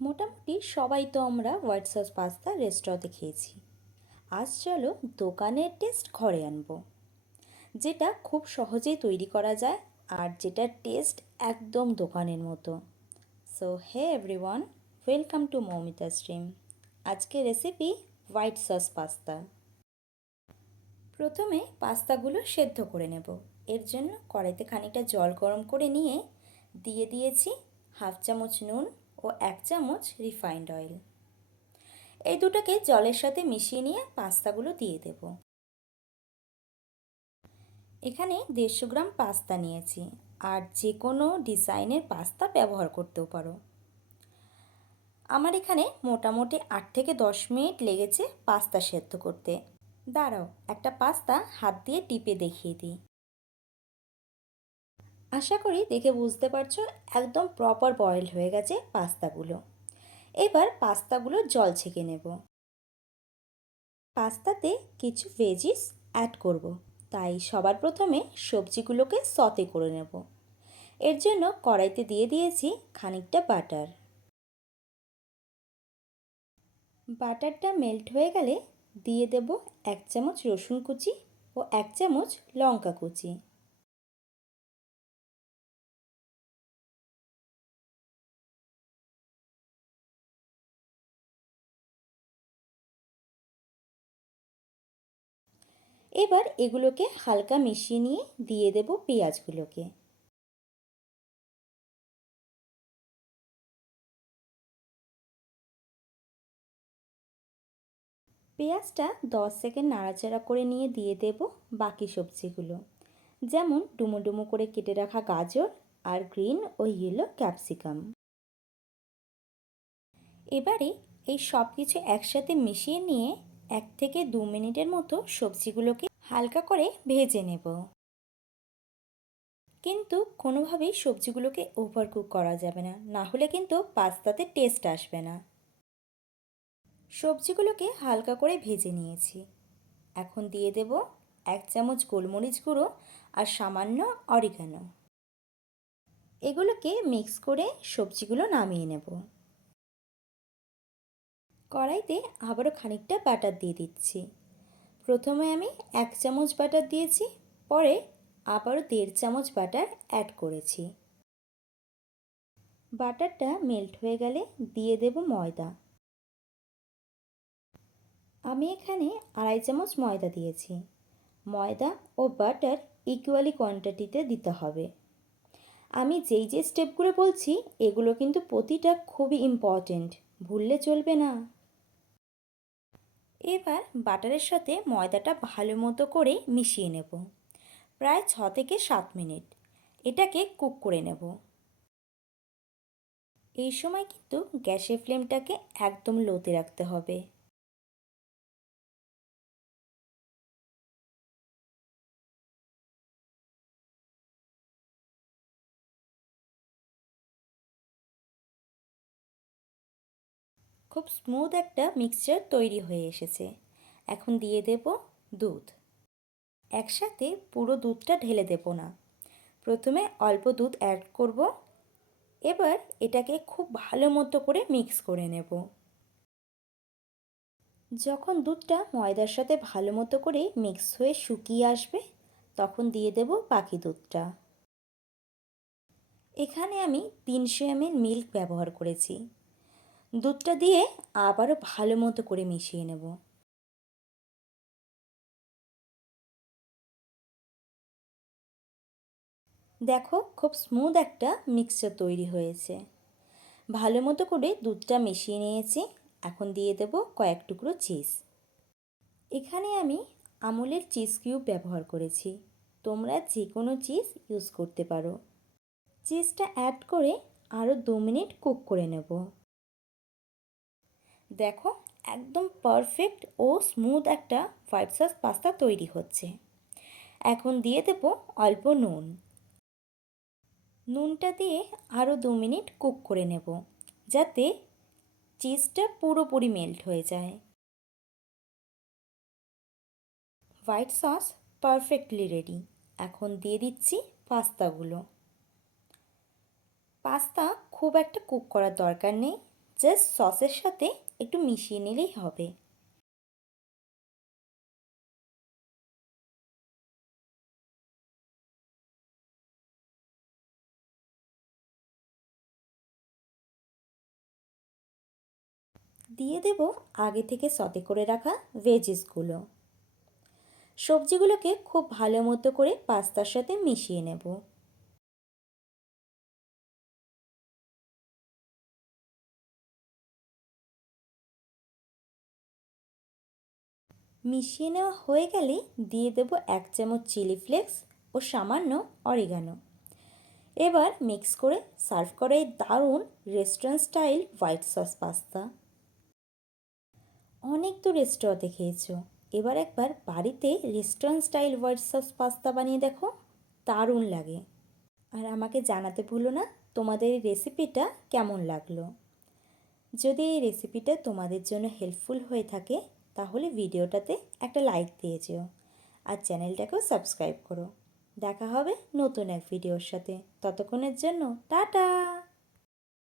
মোটামুটি সবাই তো আমরা হোয়াইট সস পাস্তা রেস্টুরেন্টে খেয়েছি। আজ চলো দোকানের টেস্ট ঘরে আনব, যেটা খুব সহজেই তৈরি করা যায় আর যেটার টেস্ট একদম দোকানের মতো। So hey everyone welcome to Moumita stream আজকে রেসিপি হোয়াইট সস পাস্তা। প্রথমে পাস্তাগুলো সেদ্ধ করে নেব। এর জন্য কড়াইতে খানিকটা জল গরম করে নিয়ে দিয়ে দিয়েছি হাফ চামচ নুন ও এক চামচ রিফাইন্ড অয়েল এই দুটোকে জলের সাথে মিশিয়ে নিয়ে পাস্তাগুলো দিয়ে দেব। এখানে দেড়শো গ্রাম পাস্তা নিয়েছি, আর যে কোনো ডিজাইনের পাস্তা ব্যবহার করতেও পারো। আমার এখানে মোটামুটি আট থেকে দশ মিনিট লেগেছে পাস্তা সেদ্ধ করতে। দাঁড়াও, একটা পাস্তা হাত দিয়ে টিপে দেখিয়ে দিই। আশা করি দেখে বুঝতে পারছ, একদম প্রপার বয়েল হয়ে গেছে পাস্তাগুলো। এবার পাস্তাগুলো জল ছেঁকে নেব। পাস্তাতে কিছু ভেজিস অ্যাড করব। তাই সবার প্রথমে সবজিগুলোকে সতে করে নেব। এর জন্য কড়াইতে দিয়ে দিয়েছি খানিকটা বাটার বাটারটা মেল্ট হয়ে গেলে দিয়ে দেব এক চামচ রসুন কুচি ও এক চামচ লঙ্কা কুচি। এবার এগুলোকে হালকা মিশিয়ে নিয়ে দিয়ে দেব পেঁয়াজগুলোকে। পেঁয়াজটা দশ সেকেন্ড নাড়াচাড়া করে নিয়ে দিয়ে দেব বাকি সবজিগুলো। যেমন ডুমো ডুমো করে কেটে রাখা গাজর আর গ্রিন ও ইয়েলো ক্যাপসিকাম। এবারে এই সব কিছু একসাথে মিশিয়ে নিয়ে এক থেকে দু মিনিটের মতো সবজিগুলোকে হালকা করে ভেজে নেব। কিন্তু কোনোভাবেই সবজিগুলোকে ওভারকুক করা যাবে না না হলে কিন্তু পাস্তাতে টেস্ট আসবে না। সবজিগুলোকে হালকা করে ভেজে নিয়েছি। এখন দিয়ে দেব এক চামচ গোলমরিচ গুঁড়ো আর সামান্য অরিগানো এগুলোকে মিক্স করে সবজিগুলো নামিয়ে নেব। কড়াইতে আবারও খানিকটা বাটার দিয়ে দিচ্ছি। প্রথমে আমি এক চামচ বাটার দিয়েছি, পরে আবারও দেড় চামচ বাটার অ্যাড করেছি। বাটারটা মেল্ট হয়ে গেলে দিয়ে দেব ময়দা। আমি এখানে আড়াই চামচ ময়দা দিয়েছি। ময়দা ও বাটার ইকুয়ালি কোয়ান্টিটিতে দিতে হবে। আমি যেই যে স্টেপগুলো বলছি, এগুলো কিন্তু প্রতিটা খুবই ইম্পর্টেন্ট ভুললে চলবে না। এবার বাটারের সাথে ময়দাটা ভালো মতো করে মিশিয়ে নেব। প্রায় ছ থেকে সাত মিনিট। এটাকে কুক করে নেব। এই সময় কিন্তু গ্যাসের ফ্লেমটাকে একদম লোতে রাখতে হবে। খুব স্মুথ একটা মিক্সচার তৈরি হয়ে এসেছে। এখন দিয়ে দেব দুধ। একসাথে পুরো দুধটা ঢেলে দেব না। প্রথমে অল্প দুধ অ্যাড করব। এবার এটাকে খুব ভালো মতো করে মিক্স করে নেব। যখন দুধটা ময়দার সাথে ভালো মতো করে মিক্স হয়ে শুকিয়ে আসবে, তখন দিয়ে দেব বাকি দুধটা। এখানে আমি তিনশো এমএল মিল্ক ব্যবহার করেছি। দুধটা দিয়ে আবারও ভালো মতো করে মিশিয়ে নেব। দেখো খুব স্মুথ একটা মিক্সচার তৈরি হয়েছে। ভালো মতো করে দুধটা মিশিয়ে নিয়েছি। এখন দিয়ে দেব কয়েক টুকরো চিজ এখানে আমি আমুলের চিজ কিউব ব্যবহার করেছি। তোমরা যে কোনো চিজ ইউজ করতে পারো। চিজটা অ্যাড করে আরও দু মিনিট কুক করে নেব। দেখো, একদম পারফেক্ট ও স্মুথ একটা হোয়াইট সস পাস্তা তৈরি হচ্ছে। এখন দিয়ে দেব অল্প নুন। নুনটা দিয়ে আরও দু মিনিট কুক করে নেব, যাতে চিজটা পুরোপুরি মেল্ট হয়ে যায়। হোয়াইট সস পারফেক্টলি রেডি এখন দিয়ে দিচ্ছি পাস্তাগুলো। পাস্তা খুব একটা কুক করার দরকার নেই জাস্ট সসের সাথে একটু মিশিয়ে নিলেই হবে। দিয়ে দেব আগে থেকে সতে করে রাখা ভেজিসগুলো সবজিগুলোকে খুব ভালো মতো করে পাস্তার সাথে মিশিয়ে নেব। মিশিয়ে নেওয়া হয়ে গেলে দিয়ে দেব এক চামচ চিলি ফ্লেক্স ও সামান্য অরিগানো। এবার মিক্স করে সার্ভ করা এই দারুণ restaurant style white sauce pasta. অনেক তো রেস্টুরেন্টে খেয়েছো। এবার একবার বাড়িতে restaurant style white sauce pasta বানিয়ে দেখো, দারুণ লাগে। আর আমাকে জানাতে ভুলো না তোমাদের এই রেসিপিটা কেমন লাগল। যদি এই রেসিপিটা তোমাদের জন্য হেল্পফুল হয়ে থাকে তাহলে ভিডিওটাতে একটা লাইক দিয়ে যেও। আর চ্যানেলটাকেও সাবস্ক্রাইব করো। দেখা হবে নতুন এক ভিডিওর সাথে। ততক্ষণের জন্য, টাটা!